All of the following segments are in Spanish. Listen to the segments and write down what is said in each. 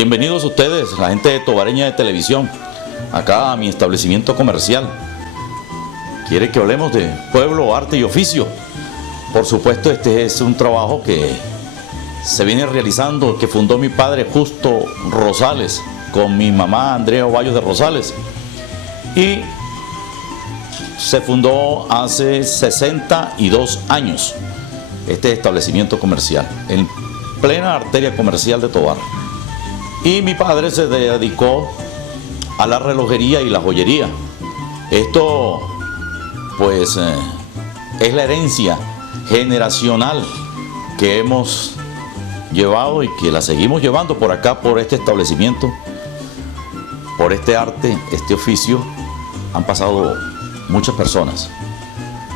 Bienvenidos ustedes, la gente de Tobareña de Televisión, acá a mi establecimiento comercial. ¿Quiere que hablemos de pueblo, arte y oficio? Por supuesto, este es un trabajo que se viene realizando, que fundó mi padre Justo Rosales, con mi mamá Andrea Ovallos de Rosales. Y se fundó hace 62 años este establecimiento comercial, en plena arteria comercial de Tobar. Y mi padre se dedicó a la relojería y la joyería. Esto, pues, es la herencia generacional que hemos llevado y que la seguimos llevando por acá, por este establecimiento, por este arte, este oficio. Han pasado muchas personas.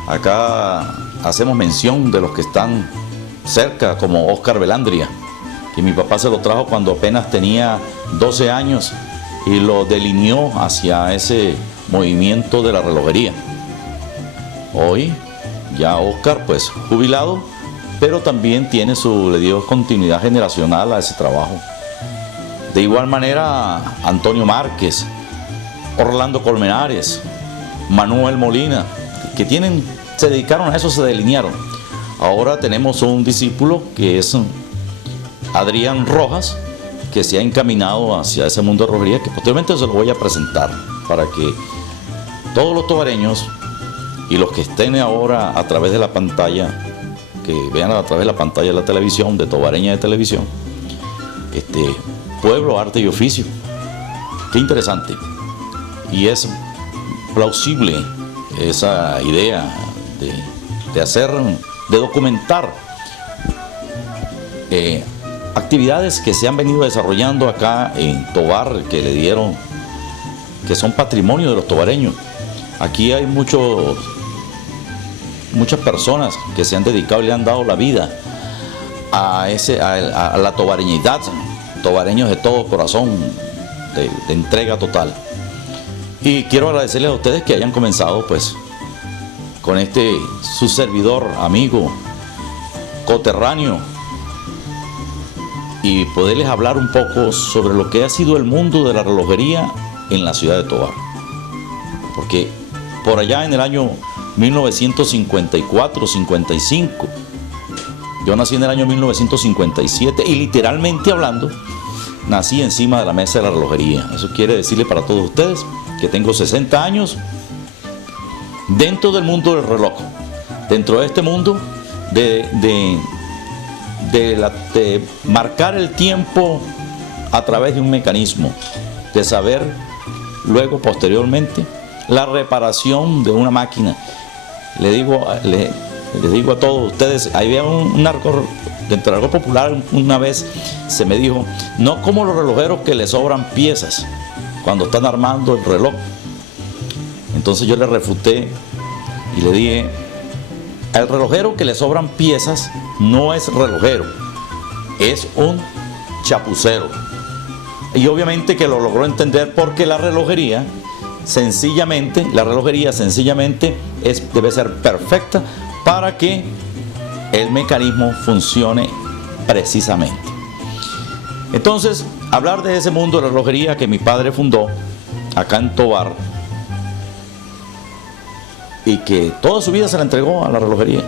Acá hacemos mención de los que están cerca, como Oscar Velandria, que mi papá se lo trajo cuando apenas tenía 12 años y lo delineó hacia ese movimiento de la relojería. Hoy ya Oscar, pues, jubilado, pero también le dio continuidad generacional a ese trabajo. De igual manera, Antonio Márquez, Orlando Colmenares, Manuel Molina, que se dedicaron a eso, se delinearon. Ahora tenemos un discípulo que es Adrián Rojas, que se ha encaminado hacia ese mundo de relojería, que posteriormente se lo voy a presentar para que todos los tobareños y los que estén ahora a través de la pantalla, que vean a través de la pantalla de la televisión, de Tobareña de Televisión, pueblo, arte y oficio. Qué interesante. Y es plausible esa idea de documentar actividades que se han venido desarrollando acá en Tobar, que son patrimonio de los tobareños. Aquí hay muchas personas que se han dedicado y le han dado la vida a la tobareñidad, tobareños de todo corazón, de entrega total. Y quiero agradecerles a ustedes que hayan comenzado, pues, con su servidor, amigo, coterráneo, y poderles hablar un poco sobre lo que ha sido el mundo de la relojería en la ciudad de Tobar. Porque por allá en el año 1954-55, yo nací en el año 1957 y, literalmente hablando, nací encima de la mesa de la relojería. Eso quiere decirle para todos ustedes que tengo 60 años dentro del mundo del reloj, dentro de este mundo de marcar el tiempo a través de un mecanismo, de saber luego, posteriormente, la reparación de una máquina. Les digo a todos ustedes, había dentro del algo popular, una vez se me dijo, no como los relojeros que le sobran piezas cuando están armando el reloj. Entonces yo le refuté y le dije, el relojero que le sobran piezas no es relojero, es un chapucero. Y obviamente que lo logró entender, porque la relojería sencillamente debe ser perfecta para que el mecanismo funcione precisamente. Entonces, hablar de ese mundo de la relojería que mi padre fundó acá en Tobar, y que toda su vida se la entregó a la relojería,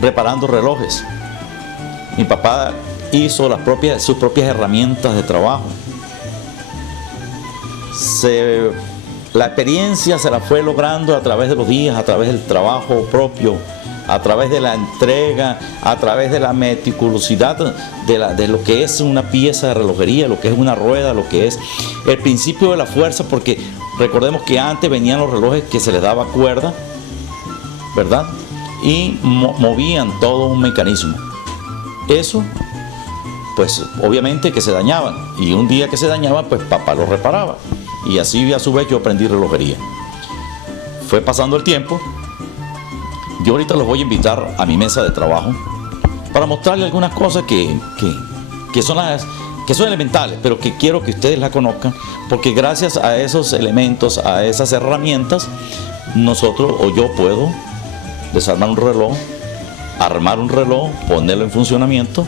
reparando relojes. Mi papá hizo sus propias herramientas de trabajo. La experiencia se la fue logrando a través de los días, a través del trabajo propio, a través de la entrega, a través de la meticulosidad de lo que es una pieza de relojería, lo que es una rueda, lo que es el principio de la fuerza, porque recordemos que antes venían los relojes que se les daba cuerda, ¿verdad? Y movían todo un mecanismo. Eso, pues, obviamente que se dañaban, y un día que se dañaban, pues papá lo reparaba, y así a su vez yo aprendí relojería. Fue pasando el tiempo. Yo ahorita los voy a invitar a mi mesa de trabajo para mostrarles algunas cosas que son elementales, pero que quiero que ustedes la conozcan, porque gracias a esos elementos, a esas herramientas, yo puedo desarmar un reloj, armar un reloj, ponerlo en funcionamiento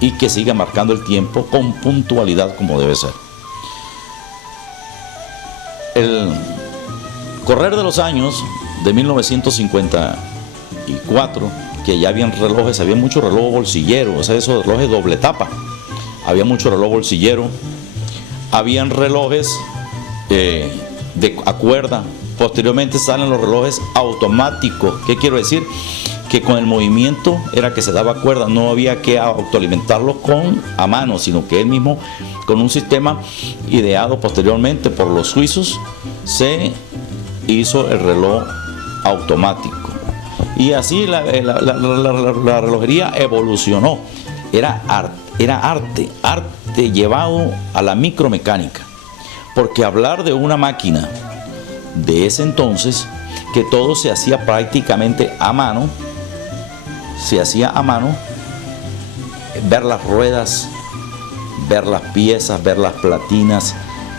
y que siga marcando el tiempo con puntualidad como debe ser. El correr de los años de 1954, que ya habían relojes, había muchos relojes bolsilleros, o sea, esos relojes doble tapa, había mucho reloj bolsillero, habían relojes a cuerda. Posteriormente salen los relojes automáticos. ¿Qué quiero decir? Que con el movimiento era que se daba cuerda, no había que autoalimentarlo a mano, sino que él mismo, con un sistema ideado posteriormente por los suizos, se hizo el reloj automático. Y así la relojería evolucionó. Era arte llevado a la micromecánica. Porque hablar de una máquina de ese entonces, que todo se hacía prácticamente a mano, ver las ruedas, ver las piezas, ver las platinas,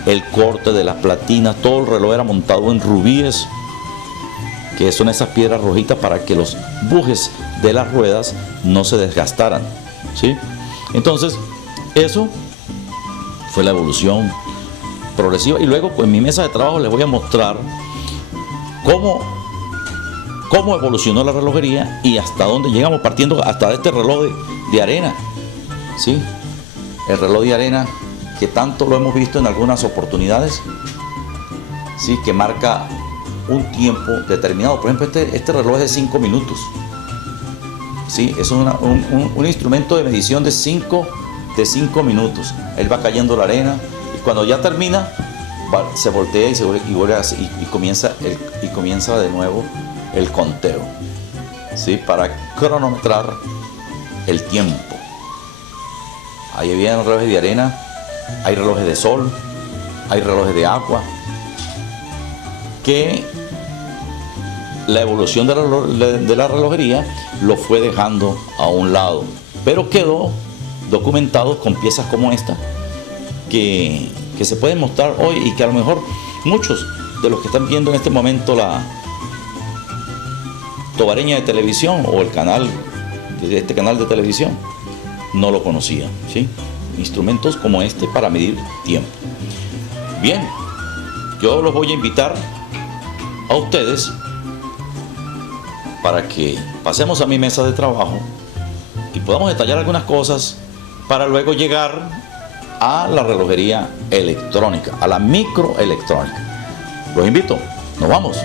el corte de las platinas, todo el reloj era montado en rubíes, que son esas piedras rojitas para que los bujes de las ruedas no se desgastaran, ¿sí? Entonces, eso fue la evolución progresiva. Y luego, pues, en mi mesa de trabajo les voy a mostrar cómo evolucionó la relojería y hasta dónde llegamos, partiendo hasta este reloj de arena, ¿sí? El reloj de arena que tanto lo hemos visto en algunas oportunidades, ¿sí? Que marca un tiempo determinado. Por ejemplo, este reloj es de 5 minutos, ¿sí? Es un instrumento de medición de 5 minutos. Él va cayendo la arena y cuando ya termina, se voltea y vuelve así, y comienza de nuevo el conteo, ¿sí? Para cronometrar el tiempo. Ahí vienen relojes de arena, hay relojes de sol, hay relojes de agua, que la evolución de la relojería lo fue dejando a un lado, pero quedó documentado con piezas como esta que se pueden mostrar hoy, y que a lo mejor muchos de los que están viendo en este momento la Tobareña de televisión o este canal de televisión no lo conocían, ¿sí? Instrumentos como este para medir tiempo. Bien, yo los voy a invitar a ustedes para que pasemos a mi mesa de trabajo y podamos detallar algunas cosas para luego llegar a la relojería electrónica, a la microelectrónica. Los invito, nos vamos.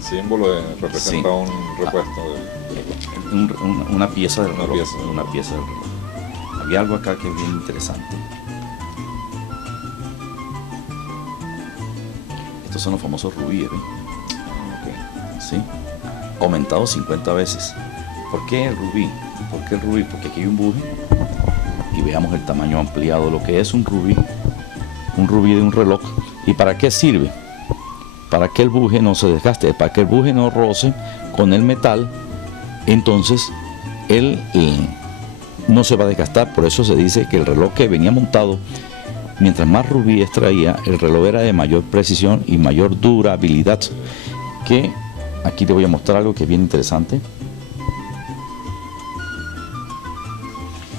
Símbolo representa, sí, un repuesto una pieza del reloj. Una pieza del reloj. Había algo acá que es bien interesante. Estos son los famosos rubíes, ¿ven? Okay. ¿Sí? Aumentado 50 veces. ¿Por qué el rubí? ¿Por qué el rubí? Porque aquí hay un buje y veamos el tamaño ampliado, lo que es un rubí de un reloj. ¿Y para qué sirve? Para que el buje no se desgaste, para que el buje no roce con el metal, entonces él no se va a desgastar. Por eso se dice que el reloj que venía montado, mientras más rubíes traía, el reloj era de mayor precisión y mayor durabilidad. Que aquí te voy a mostrar algo que es bien interesante.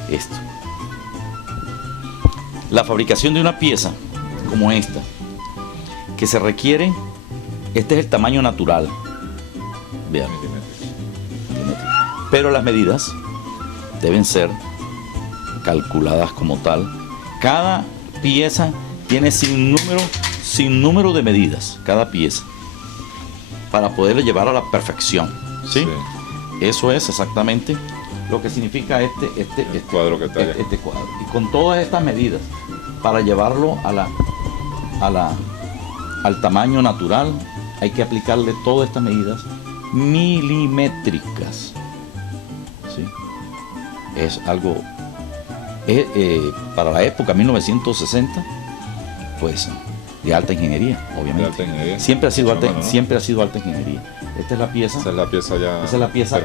Esto. La fabricación de una pieza como esta, que se requiere, este es el tamaño natural, vean, pero las medidas deben ser calculadas como tal. Cada pieza tiene sin número de medidas, cada pieza, para poderle llevar a la perfección, ¿sí? Sí. Eso es exactamente lo que significa este cuadro que está allá. Este cuadro. Y con todas estas medidas, para llevarlo al tamaño natural, hay que aplicarle todas estas medidas milimétricas. ¿Sí? Es algo, para la época 1960, pues de alta ingeniería, obviamente. De alta ingeniería. Siempre ha sido alta, Bueno, ¿no? siempre ha sido alta ingeniería. Esta es la pieza. Esa es la pieza ya. Esa es la pieza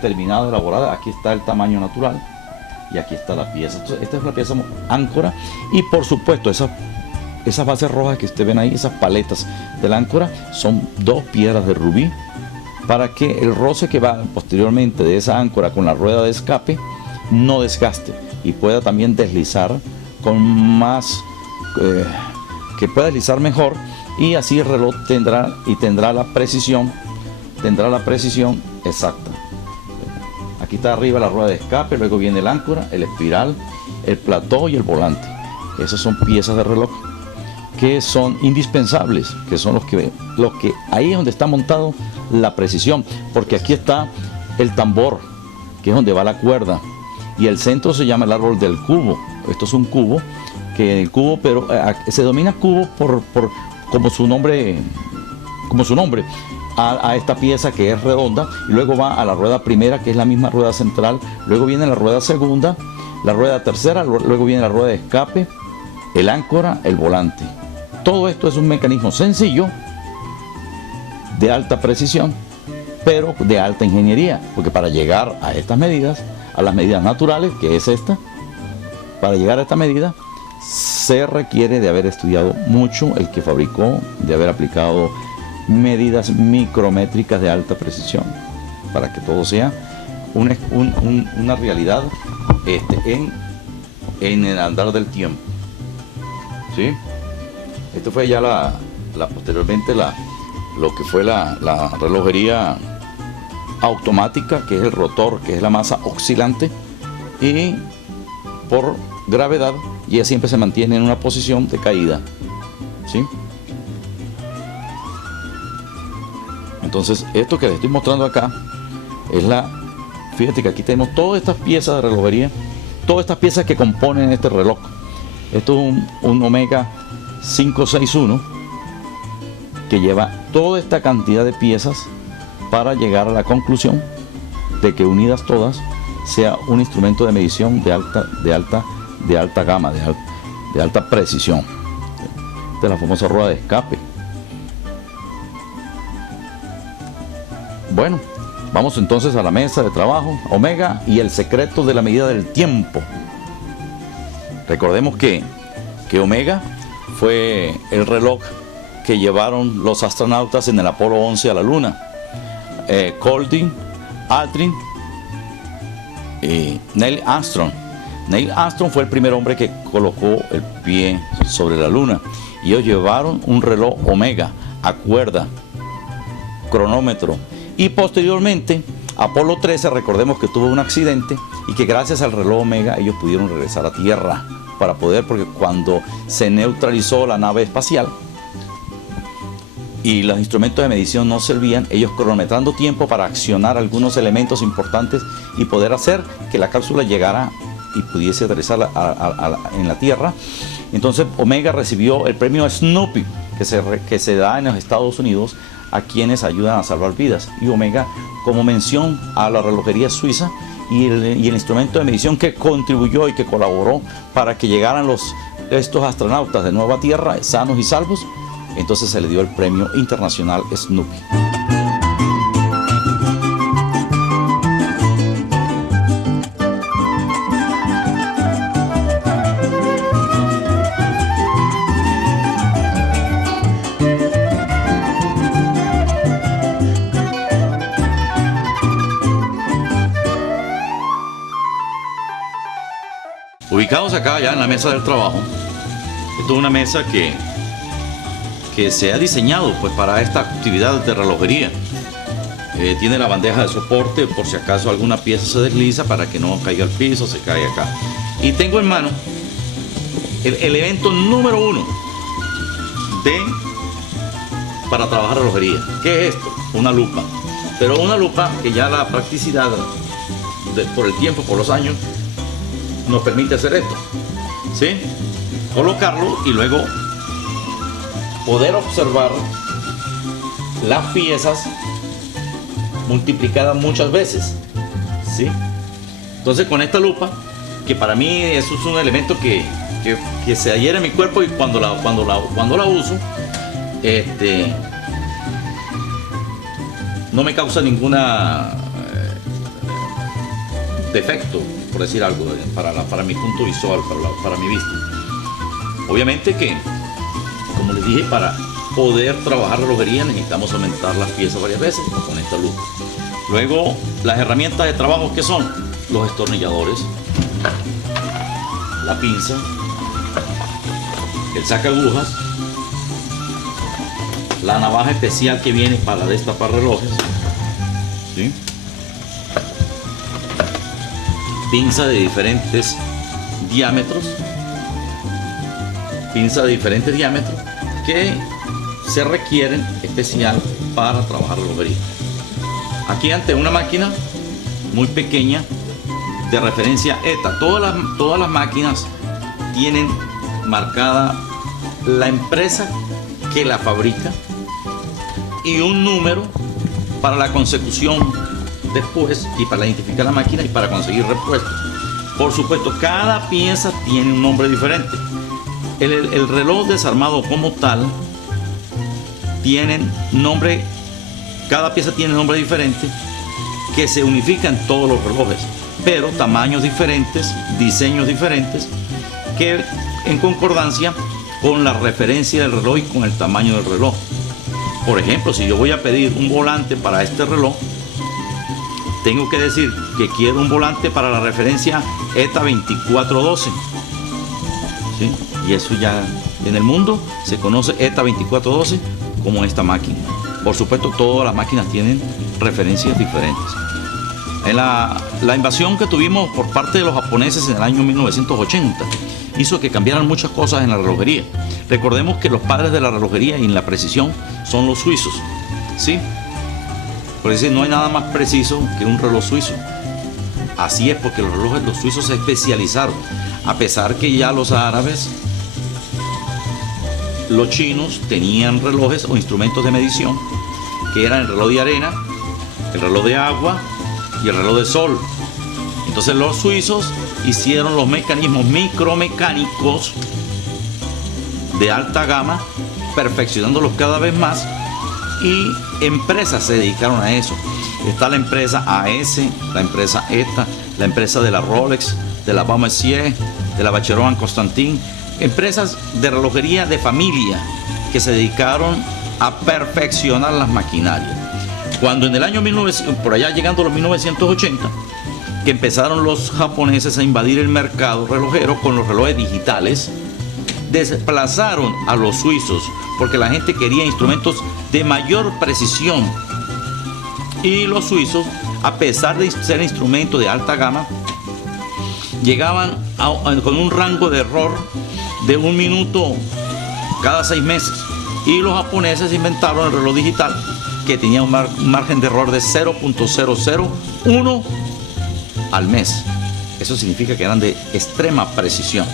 terminada, elaborada. Aquí está el tamaño natural y aquí está la pieza. Entonces, esta es la pieza áncora y por supuesto esas bases rojas que ustedes ven ahí, esas paletas de la áncora, son 2 piedras de rubí para que el roce que va posteriormente de esa áncora con la rueda de escape no desgaste y pueda también deslizar con más, que pueda deslizar mejor, y así el reloj tendrá la precisión exacta. Aquí está arriba la rueda de escape, luego viene el áncora, el espiral, el plató y el volante. Esas son piezas de reloj que son indispensables, que son los que ahí es donde está montado la precisión, porque aquí está el tambor, que es donde va la cuerda, y el centro se llama el árbol del cubo. Esto es un cubo, que el cubo, pero se denomina cubo como su nombre, a esta pieza que es redonda, y luego va a la rueda primera, que es la misma rueda central, luego viene la rueda segunda, la rueda tercera, luego viene la rueda de escape, el áncora, el volante. Todo esto es un mecanismo sencillo, de alta precisión, pero de alta ingeniería, porque para llegar a estas medidas, a las medidas naturales, que es esta, para llegar a esta medida, se requiere de haber estudiado mucho el que fabricó, de haber aplicado medidas micrométricas de alta precisión, para que todo sea una realidad en el andar del tiempo. ¿Sí? Esto fue ya posteriormente lo que fue la relojería automática, que es el rotor, que es la masa oscilante, y por gravedad y ella siempre se mantiene en una posición de caída. ¿Sí? Entonces, esto que les estoy mostrando acá es fíjate que aquí tenemos todas estas piezas de relojería, todas estas piezas que componen este reloj. Esto es un Omega 561 que lleva toda esta cantidad de piezas para llegar a la conclusión de que unidas todas sea un instrumento de medición de alta gama, de alta precisión. Esta es la famosa rueda de escape. Bueno, vamos entonces a la mesa de trabajo, Omega y el secreto de la medida del tiempo. Recordemos que Omega fue el reloj que llevaron los astronautas en el Apolo 11 a la Luna. Aldrin, y Neil Armstrong. Neil Armstrong fue el primer hombre que colocó el pie sobre la Luna. Y ellos llevaron un reloj Omega a cuerda, cronómetro. Y posteriormente, Apolo 13, recordemos que tuvo un accidente y que gracias al reloj Omega ellos pudieron regresar a Tierra porque cuando se neutralizó la nave espacial y los instrumentos de medición no servían, ellos cronometrando tiempo para accionar algunos elementos importantes y poder hacer que la cápsula llegara y pudiese aterrizar en la Tierra. Entonces Omega recibió el premio Snoopy que se da en los Estados Unidos a quienes ayudan a salvar vidas, y Omega como mención a la relojería suiza y el instrumento de medición que contribuyó y que colaboró para que llegaran estos astronautas de nuevo a Tierra sanos y salvos. Entonces se le dio el premio internacional Snoopy. Ubicados acá ya en la mesa del trabajo, esto es una mesa que se ha diseñado pues para esta actividad de relojería. Tiene la bandeja de soporte por si acaso alguna pieza se desliza para que no caiga al piso, se cae acá. Y tengo en mano el elemento número 1 para trabajar relojería. ¿Qué es esto? Una lupa. Pero una lupa que ya la practicidad por el tiempo, por los años, nos permite hacer esto, ¿sí? Colocarlo y luego poder observar las piezas multiplicada muchas veces, ¿sí? Entonces con esta lupa, que para mí eso es un elemento que se adhiere a mi cuerpo, y cuando la uso, no me causa ninguna defecto, por decir algo, para mi punto visual, para mi vista. Obviamente que, como les dije, para poder trabajar relojería necesitamos aumentar las piezas varias veces con esta lupa. Luego, las herramientas de trabajo, ¿qué son? Los destornilladores, la pinza, el sacagujas, la navaja especial que viene para destapar relojes, ¿sí? Pinza de diferentes diámetros, que se requieren especial para trabajar relojería. Aquí ante una máquina muy pequeña de referencia ETA. Todas las máquinas tienen marcada la empresa que la fabrica y un número para la consecución después, y para identificar la máquina y para conseguir repuestos. Por supuesto, cada pieza tiene un nombre diferente. El reloj desarmado como tal tienen nombre, cada pieza tiene nombre diferente que se unifica en todos los relojes, pero tamaños diferentes, diseños diferentes, que en concordancia con la referencia del reloj y con el tamaño del reloj. Por ejemplo, si yo voy a pedir un volante para este reloj, tengo que decir que quiero un volante para la referencia ETA 2412, ¿sí? Y eso ya en el mundo se conoce ETA 2412 como esta máquina. Por supuesto, todas las máquinas tienen referencias diferentes. En la invasión que tuvimos por parte de los japoneses en el año 1980 hizo que cambiaran muchas cosas en la relojería. Recordemos que los padres de la relojería y en la precisión son los suizos, ¿sí? Por eso no hay nada más preciso que un reloj suizo. Así es, porque los suizos se especializaron. A pesar que ya los árabes, los chinos tenían relojes o instrumentos de medición, que eran el reloj de arena, el reloj de agua y el reloj de sol. Entonces los suizos hicieron los mecanismos micromecánicos de alta gama, perfeccionándolos cada vez más, y empresas se dedicaron a eso. Está la empresa AS, la empresa ETA, la empresa de la Rolex, de la Baume & Mercier, de la Vacheron Constantin, empresas de relojería de familia que se dedicaron a perfeccionar las maquinarias. Cuando en el año 1900, por allá llegando a los 1980, que empezaron los japoneses a invadir el mercado relojero con los relojes digitales, desplazaron a los suizos porque la gente quería instrumentos de mayor precisión, y los suizos, a pesar de ser instrumentos de alta gama, llegaban con un rango de error de 1 minuto cada 6 meses, y los japoneses inventaron el reloj digital que tenía un margen de error de 0.001 al mes. Eso significa que eran de extrema precisión.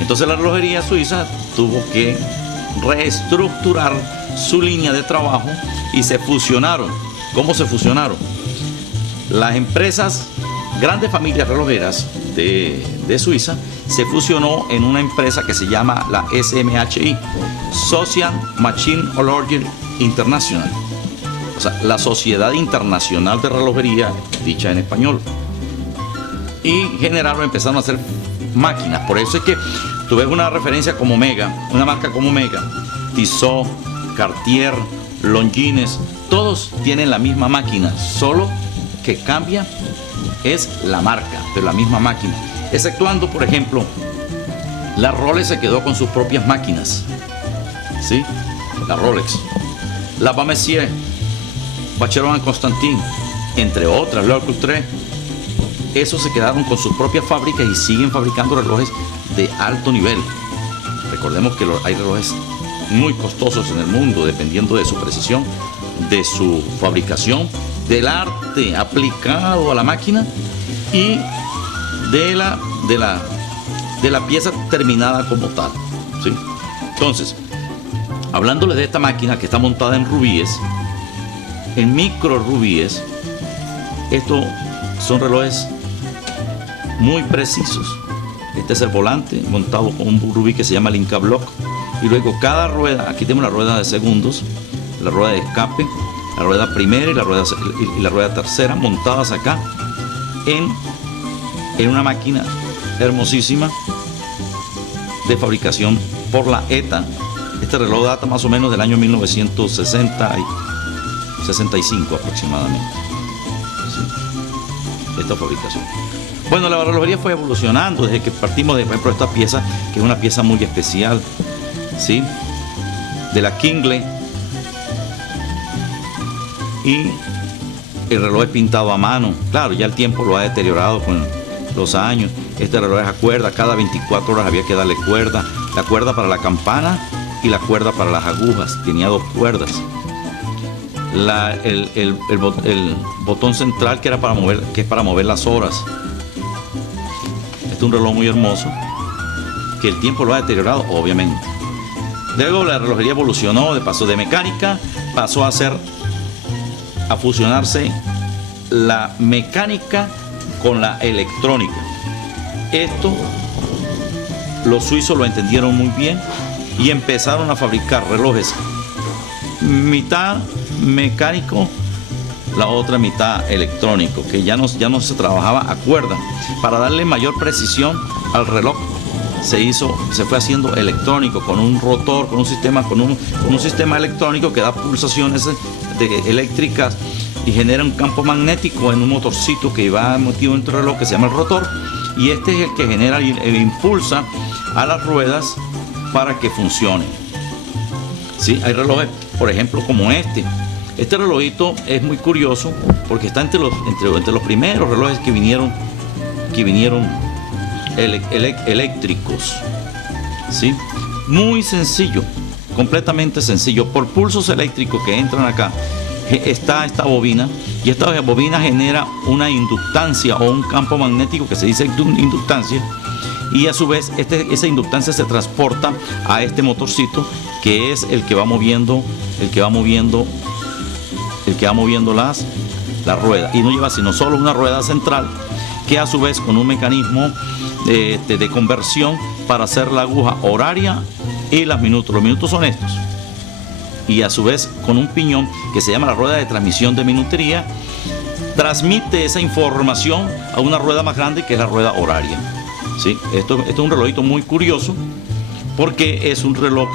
Entonces la relojería suiza tuvo que reestructurar su línea de trabajo y se fusionaron. ¿Cómo se fusionaron? Las empresas, grandes familias relojeras de Suiza, se fusionó en una empresa que se llama la SMHI, Social Machine Horlogerie International, o sea, la Sociedad Internacional de Relojería, dicha en español. Y empezaron a hacer máquinas. Por eso es que tú ves una referencia como Omega, una marca como Omega, Tissot, Cartier, Longines, todos tienen la misma máquina, solo que cambia es la marca, pero la misma máquina. Exceptuando, por ejemplo, la Rolex se quedó con sus propias máquinas, ¿sí? La Rolex, la Baume & Mercier, Vacheron Constantin, entre otras, L'Heure Couture, esos se quedaron con sus propias fábricas y siguen fabricando relojes de alto nivel. Recordemos que hay relojes muy costosos en el mundo, dependiendo de su precisión, de su fabricación, del arte aplicado a la máquina y de la pieza terminada como tal, ¿sí? Entonces, hablándoles de esta máquina que está montada en rubíes, en micro rubíes. Estos son relojes muy precisos. Este es el volante montado con un rubí que se llama Linka Block. Y luego cada rueda, aquí tenemos la rueda de segundos, la rueda de escape, la rueda primera y la rueda tercera montadas acá en una máquina hermosísima de fabricación por la ETA. Este reloj data más o menos del año 1960 y 65 aproximadamente. ¿Sí? Esta fabricación. Bueno, la relojería fue evolucionando desde que partimos de, por ejemplo, esta pieza, que es una pieza muy especial, ¿sí? De la Kingley. Y el reloj es pintado a mano. Claro, ya el tiempo lo ha deteriorado con los años. Este reloj es a cuerda. Cada 24 horas había que darle cuerda. La cuerda para la campana y la cuerda para las agujas. Tenía 2 cuerdas. El botón central que es para mover las horas. Este es un reloj muy hermoso que el tiempo lo ha deteriorado, obviamente. Luego la relojería evolucionó, pasó de mecánica, pasó a fusionarse la mecánica con la electrónica. Esto los suizos lo entendieron muy bien y empezaron a fabricar relojes mitad mecánico, la otra mitad electrónico, que ya no se trabajaba a cuerda. Para darle mayor precisión al reloj se fue haciendo electrónico, con un rotor, con un sistema electrónico que da pulsaciones eléctricas y genera un campo magnético en un motorcito que va metido dentro del reloj, que se llama el rotor, y este es el que genera e impulsa a las ruedas para que funcionen. ¿Sí? Hay relojes, por ejemplo, como este. Este relojito es muy curioso porque está entre los primeros relojes que vinieron eléctricos. ¿Sí? Muy sencillo, completamente sencillo. Por pulsos eléctricos que entran acá está esta bobina, y esta bobina genera una inductancia o un campo magnético que se dice inductancia, y a su vez esa inductancia se transporta a este motorcito, que es el que va moviendo las ruedas, y no lleva sino solo una rueda central, que a su vez con un mecanismo de conversión para hacer la aguja horaria y los minutos son estos, y a su vez con un piñón que se llama la rueda de transmisión de minutería, transmite esa información a una rueda más grande, que es la rueda horaria. ¿Sí? Esto es un relojito muy curioso porque es un reloj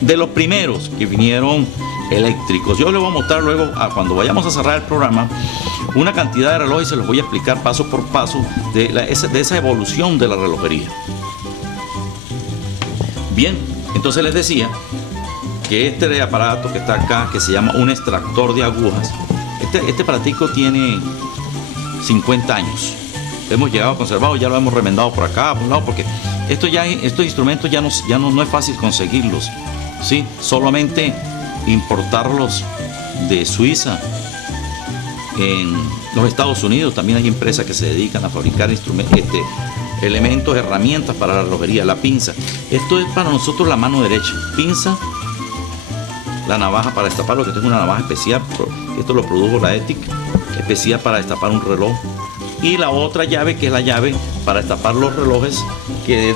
de los primeros que vinieron eléctricos. Yo les voy a mostrar luego, cuando vayamos a cerrar el programa, una cantidad de relojes y se los voy a explicar paso por paso de esa evolución de la relojería. Bien, entonces les decía que este aparato que está acá, que se llama un extractor de agujas, este aparatico tiene 50 años. Hemos llegado a conservarlo, ya lo hemos remendado por acá, por un lado, porque estos instrumentos ya no es fácil conseguirlos, ¿sí? Solamente importarlos de Suiza. En los Estados Unidos también hay empresas que se dedican a fabricar elementos, herramientas para la relojería. La pinza, esto es para nosotros la mano derecha. Pinza, la navaja para destaparlo, que tengo una navaja especial, esto lo produjo la ETIC, especial para destapar un reloj. Y la otra llave, que es la llave para destapar los relojes, de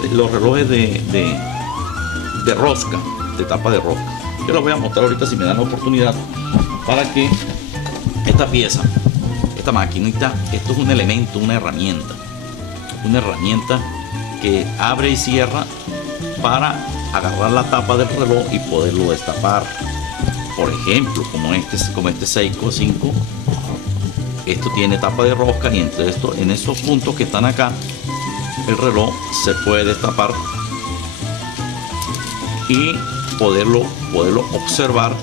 rosca, de tapa de rosca. Yo les voy a mostrar ahorita, si me dan la oportunidad, para que esta pieza, esta maquinita, esto es un elemento, una herramienta que abre y cierra para agarrar la tapa del reloj y poderlo destapar. Por ejemplo, como este Seiko 5, esto tiene tapa de rosca, y en estos puntos que están acá, el reloj se puede destapar y poderlo observar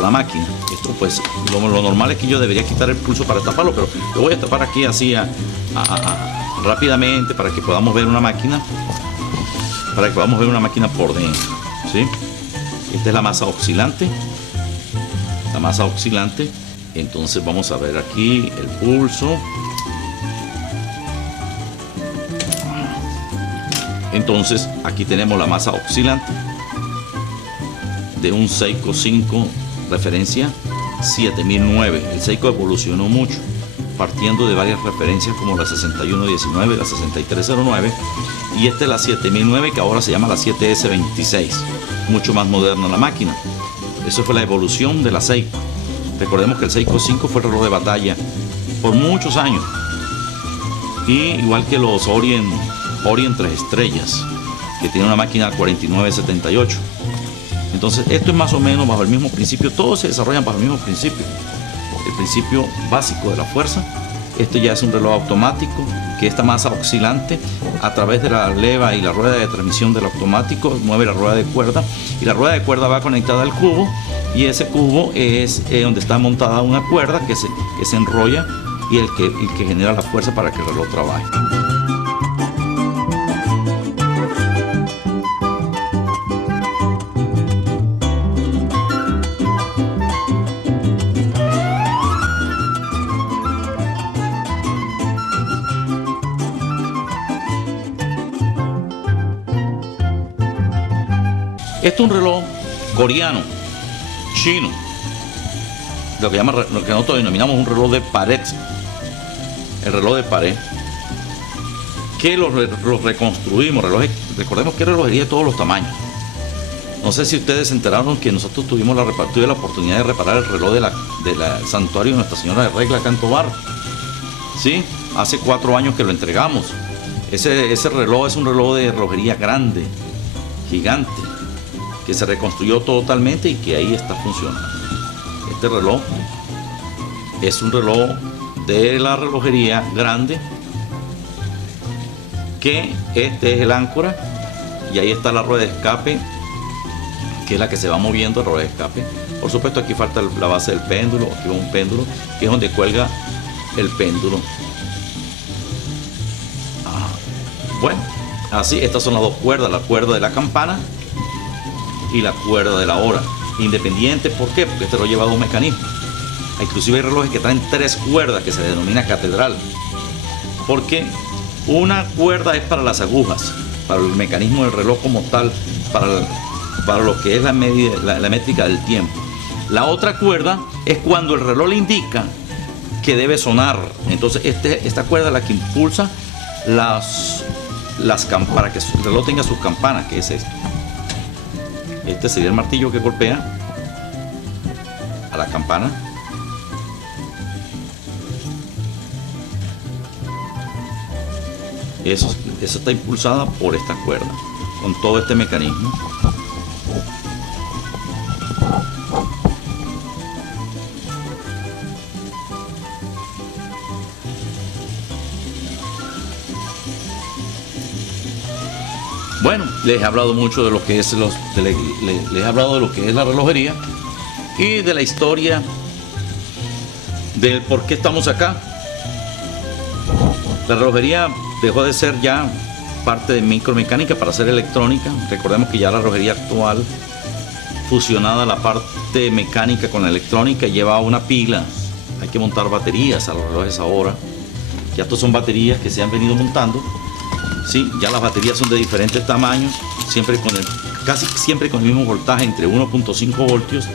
la máquina. Esto pues lo normal es que yo debería quitar el pulso para destaparlo, pero lo voy a destapar aquí así rápidamente para que podamos ver una máquina, por dentro, ¿sí? Esta es la masa oscilante. Entonces vamos a ver aquí el pulso. Entonces aquí tenemos la masa oscilante de un Seiko 5 referencia 7009. El Seiko evolucionó mucho, partiendo de varias referencias como la 6119, la 6309, y esta es la 7009, que ahora se llama la 7S26, mucho más moderna la máquina. Eso fue la evolución de la Seiko. Recordemos que el Seiko 5 fue el reloj de batalla por muchos años, y igual que los Orient 3 estrellas, que tiene una máquina 4978. Entonces esto es más o menos bajo el mismo principio, todos se desarrollan bajo el mismo principio, el principio básico de la fuerza. Este ya es un reloj automático, que esta masa oscilante a través de la leva y la rueda de transmisión del automático mueve la rueda de cuerda, y la rueda de cuerda va conectada al cubo, y ese cubo es donde está montada una cuerda que se enrolla, y el que genera la fuerza para que el reloj trabaje. Este es un reloj coreano, chino, lo que nosotros denominamos un reloj de pared, el reloj de pared, que lo reconstruimos. Recordemos que es relojería de todos los tamaños. No sé si ustedes se enteraron que nosotros tuve la oportunidad de reparar el reloj del santuario de Nuestra Señora de Regla acá en Tovar. ¿Sí? Hace 4 años que lo entregamos. Ese reloj es un reloj de relojería grande, gigante, que se reconstruyó totalmente y que ahí está funcionando. Este reloj es un reloj de la relojería grande, que este es el áncora, y ahí está la rueda de escape, que es la que se va moviendo, la rueda de escape. Por supuesto, aquí falta la base del péndulo. Aquí va un péndulo, que es donde cuelga el péndulo. Bueno, así, estas son las dos cuerdas, la cuerda de la campana y la cuerda de la hora, independiente. ¿Por qué? Porque este lo lleva 2 mecanismos. Inclusive hay relojes que traen 3 cuerdas, que se denomina catedral, porque una cuerda es para las agujas, para el mecanismo del reloj como tal, para lo que es la métrica del tiempo. La otra cuerda es cuando el reloj le indica que debe sonar. Entonces esta cuerda es la que impulsa las campanas, para que el reloj tenga sus campanas, que es esto. Este sería el martillo que golpea a la campana. Eso está impulsada por esta cuerda, con todo este mecanismo. Bueno, les he hablado mucho de lo que es les he hablado de lo que es la relojería y de la historia del por qué estamos acá. La relojería dejó de ser ya parte de micromecánica para ser electrónica. Recordemos que ya la relojería actual, fusionada la parte mecánica con la electrónica, lleva una pila. Hay que montar baterías a los relojes ahora. Ya estos son baterías que se han venido montando. Sí, ya las baterías son de diferentes tamaños, casi siempre con el mismo voltaje, entre 1.5 voltios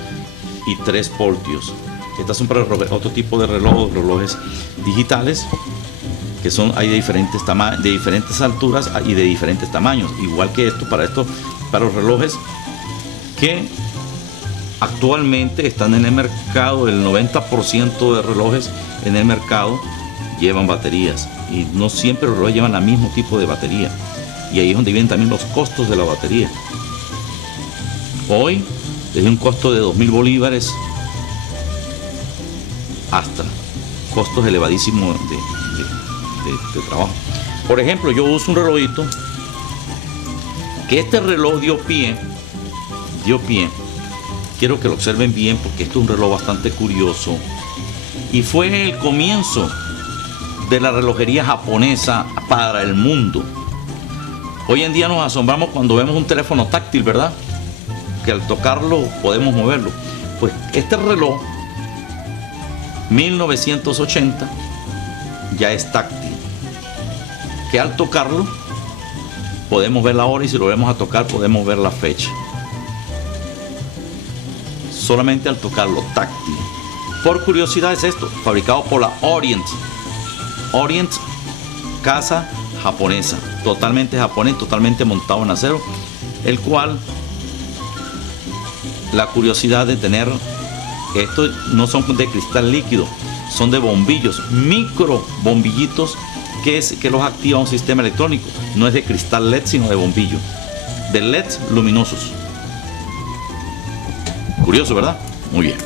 y 3 voltios. Estas son para otro tipo de relojes digitales, que hay de diferentes tamaños, de diferentes alturas y de diferentes tamaños. Igual que para los relojes que actualmente están en el mercado, el 90% de relojes en el mercado llevan baterías, y no siempre los relojes llevan el mismo tipo de batería, y ahí es donde vienen también los costos de la batería. Hoy, desde un costo de 2.000 bolívares hasta costos elevadísimos de trabajo. Por ejemplo, yo uso un relojito, que este reloj dio pie, quiero que lo observen bien, porque esto es un reloj bastante curioso, y fue el comienzo de la relojería japonesa para el mundo. Hoy en día nos asombramos cuando vemos un teléfono táctil, ¿verdad? Que al tocarlo podemos moverlo. Pues este reloj 1980 ya es táctil, que al tocarlo podemos ver la hora, y si lo vamos a tocar podemos ver la fecha. solamente al tocarlo, táctil. Por curiosidad es esto, fabricado por la Orient. Orient, casa japonesa, totalmente japonés, totalmente montado en acero, el cual la curiosidad de tener, estos no son de cristal líquido, son de bombillos, micro bombillitos que los activa un sistema electrónico. No es de cristal LED, sino de bombillo, de LEDs luminosos. Curioso, ¿verdad? Muy bien.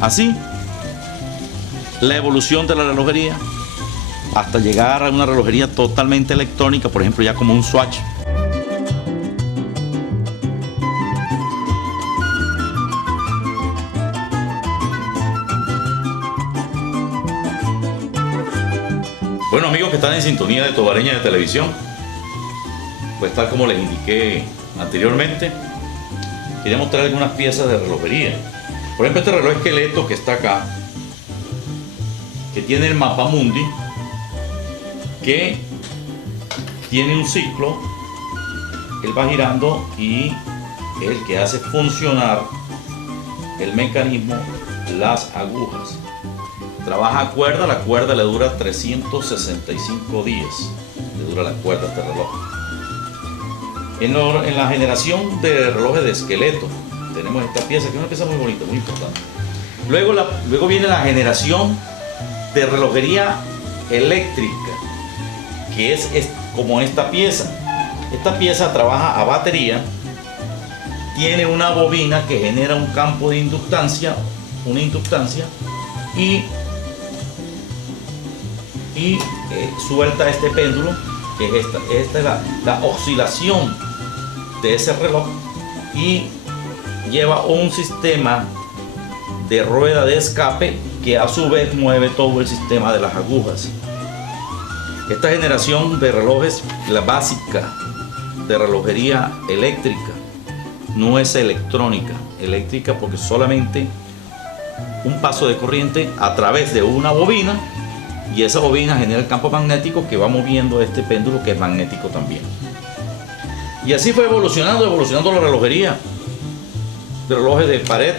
Así, la evolución de la relojería hasta llegar a una relojería totalmente electrónica, por ejemplo, ya como un Swatch. Bueno, amigos que están en sintonía de Tobareña de Televisión, pues tal como les indiqué anteriormente, quería mostrar algunas piezas de relojería. Por ejemplo, este reloj esqueleto que está acá, que tiene el mapa mundi, que tiene un ciclo, él va girando y es el que hace funcionar el mecanismo, las agujas. Trabaja a cuerda, la cuerda le dura 365 días, le dura la cuerda a este reloj. En la generación de relojes de esqueleto tenemos esta pieza, que es una pieza muy bonita, muy importante. Luego viene la generación de relojería eléctrica, que es como esta pieza. Esta pieza trabaja a batería, tiene una bobina que genera un campo de inductancia, y suelta este péndulo, que es esta es la oscilación de ese reloj, y lleva un sistema de rueda de escape que a su vez mueve todo el sistema de las agujas. Esta generación de relojes, la básica de relojería eléctrica, no es electrónica, porque solamente un paso de corriente a través de una bobina, y esa bobina genera el campo magnético que va moviendo este péndulo, que es magnético también. Y así fue evolucionando la relojería. De relojes de pared,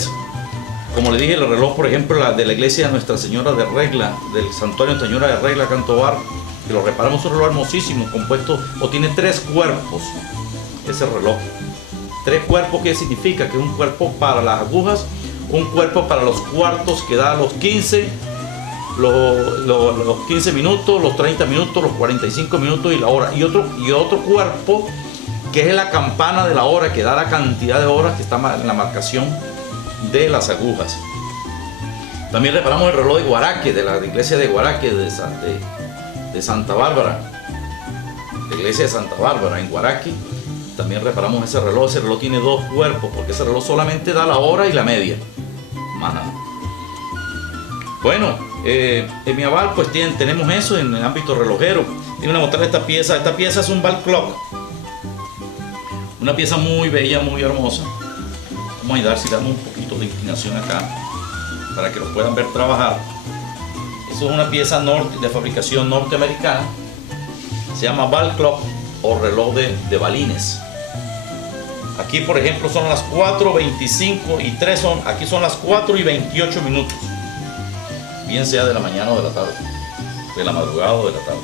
como le dije, el reloj, por ejemplo, de la iglesia de Nuestra Señora de Regla, del santuario Nuestra Señora de Regla, Cantobar, que lo reparamos, un reloj hermosísimo, compuesto, o tiene 3 cuerpos, ese reloj. 3 cuerpos, ¿qué significa? Que es un cuerpo para las agujas, un cuerpo para los cuartos que da los 15, los 15 minutos, los 30 minutos, los 45 minutos y la hora, y otro cuerpo que es la campana de la hora, que da la cantidad de horas que está en la marcación de las agujas. También reparamos el reloj de Guaraque, de la iglesia de Guaraque, de Santa Bárbara, la iglesia de Santa Bárbara en Guaraque. También reparamos ese reloj. Ese reloj tiene 2 cuerpos, porque ese reloj solamente da la hora y la media, más nada. Bueno, en mi aval pues tenemos eso en el ámbito relojero. Tiene una mostrar esta pieza es un Ball Clock, una pieza muy bella, muy hermosa. Vamos a ayudar si damos un poquito de inclinación acá para que lo puedan ver trabajar. Eso es una pieza de fabricación norteamericana, se llama Ball Clock o reloj de balines. Aquí, por ejemplo, son las 4:25 y 3 aquí son las 4:28 minutos, bien sea de la mañana o de la tarde, de la madrugada o de la tarde.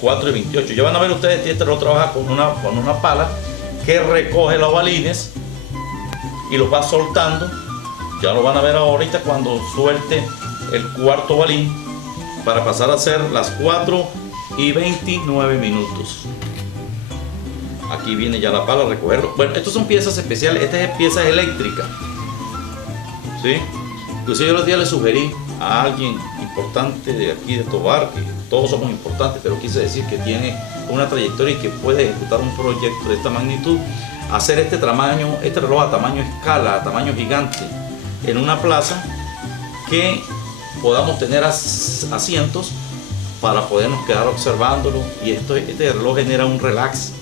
4:28. Ya van a ver ustedes que este reloj trabaja con una pala que recoge los balines y los va soltando. Ya lo van a ver ahorita cuando suelte el cuarto balín, para pasar a ser las 4:29 minutos. Aquí viene ya la pala a recogerlo. Bueno, estos son piezas especiales. Esta es pieza eléctrica, ¿sí? Inclusive yo los días le sugerí a alguien importante de aquí de Tobar, que todos somos importantes, pero quise decir que tiene una trayectoria y que puede ejecutar un proyecto de esta magnitud, hacer este reloj a tamaño escala, a tamaño gigante, en una plaza, que podamos tener asientos para podernos quedar observándolo. Y este reloj genera un relax,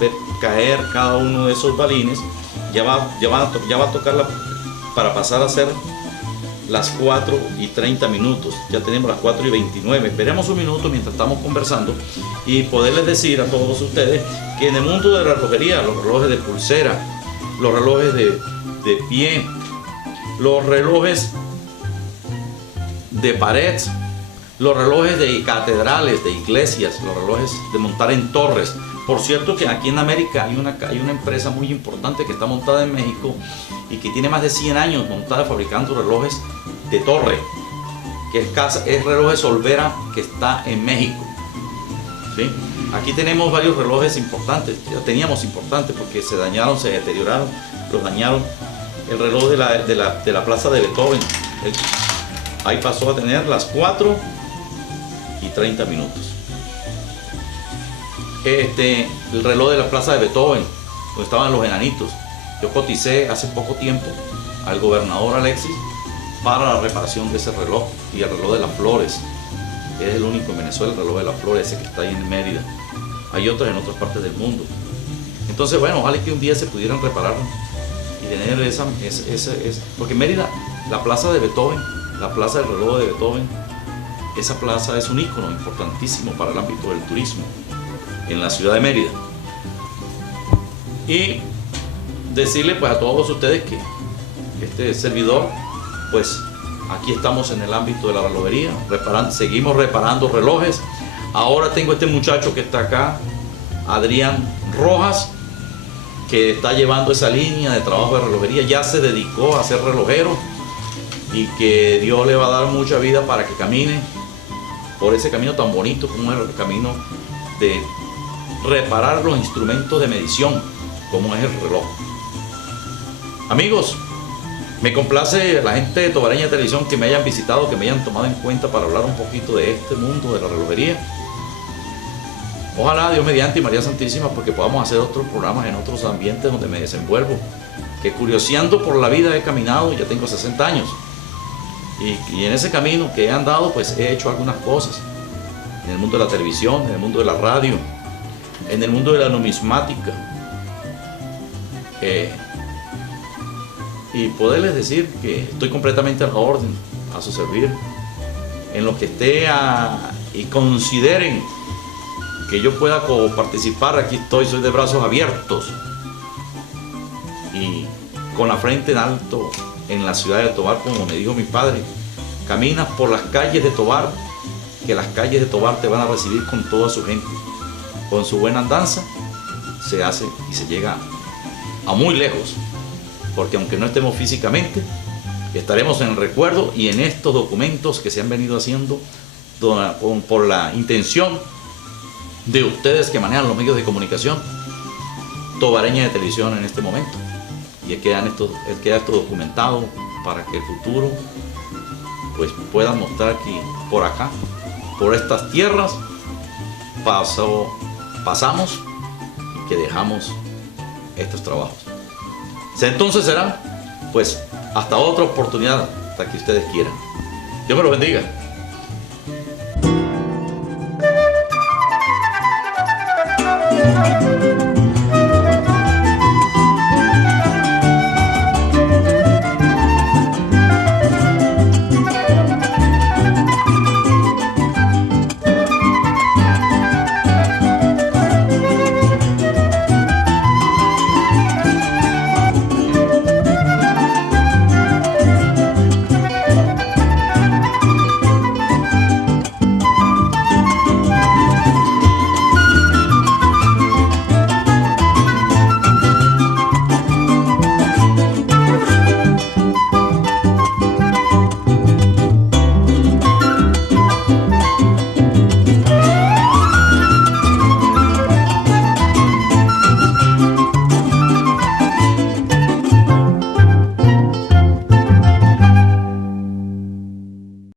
ver caer cada uno de esos balines. Ya va a tocar para pasar a ser las 4:30 minutos. Ya tenemos las 4:29. Esperemos un minuto mientras estamos conversando y poderles decir a todos ustedes que en el mundo de la relojería, los relojes de pulsera, los relojes de pie, los relojes de pared, los relojes de catedrales, de iglesias, los relojes de montar en torres. Por cierto que aquí en América hay una empresa muy importante que está montada en México y que tiene más de 100 años montada fabricando relojes de torre, que es Relojes Olvera, que está en México. ¿Sí? Aquí tenemos varios relojes importantes, ya teníamos importantes porque se dañaron, se deterioraron, los dañaron. El reloj de la Plaza de Beethoven, ahí pasó a tener las 4:30. El reloj de la Plaza de Beethoven, donde estaban los enanitos. Yo coticé hace poco tiempo al gobernador Alexis para la reparación de ese reloj, y el reloj de las flores. Es el único en Venezuela, el reloj de las flores, ese que está ahí en Mérida. Hay otros en otras partes del mundo. Entonces, bueno, ojalá que un día se pudieran reparar y tener porque Mérida, la Plaza de Beethoven, la Plaza del Reloj de Beethoven, esa plaza es un ícono importantísimo para el ámbito del turismo en la ciudad de Mérida. Y decirle pues a todos ustedes que este servidor, pues aquí estamos en el ámbito de la relojería, seguimos reparando relojes. Ahora tengo este muchacho que está acá, Adrián Rojas, que está llevando esa línea de trabajo de relojería. Ya se dedicó a ser relojero y que Dios le va a dar mucha vida para que camine por ese camino tan bonito como es el camino de reparar los instrumentos de medición, como es el reloj. Amigos, me complace la gente de Tobareña Televisión que me hayan visitado, que me hayan tomado en cuenta para hablar un poquito de este mundo de la relojería. Ojalá Dios mediante y María Santísima, porque podamos hacer otros programas en otros ambientes donde me desenvuelvo. Que curioseando por la vida he caminado, ya tengo 60 años. Y en ese camino que he andado, pues he hecho algunas cosas. En el mundo de la televisión, en el mundo de la radio, en el mundo de la numismática. Y poderles decir que estoy completamente a la orden, a su servir, en lo que esté y consideren que yo pueda participar. Aquí estoy, soy de brazos abiertos y con la frente en alto en la ciudad de Tovar, como me dijo mi padre: caminas por las calles de Tovar, que las calles de Tovar te van a recibir con toda su gente. Con su buena andanza se hace y se llega a muy lejos, porque aunque no estemos físicamente, estaremos en el recuerdo y en estos documentos que se han venido haciendo por la intención de ustedes que manejan los medios de comunicación, Tobareña de Televisión en este momento. Y queda esto documentado para que el futuro pues pueda mostrar que por acá, por estas tierras, pasamos y que dejamos estos trabajos. Entonces será pues hasta otra oportunidad, hasta que ustedes quieran. Dios me lo bendiga.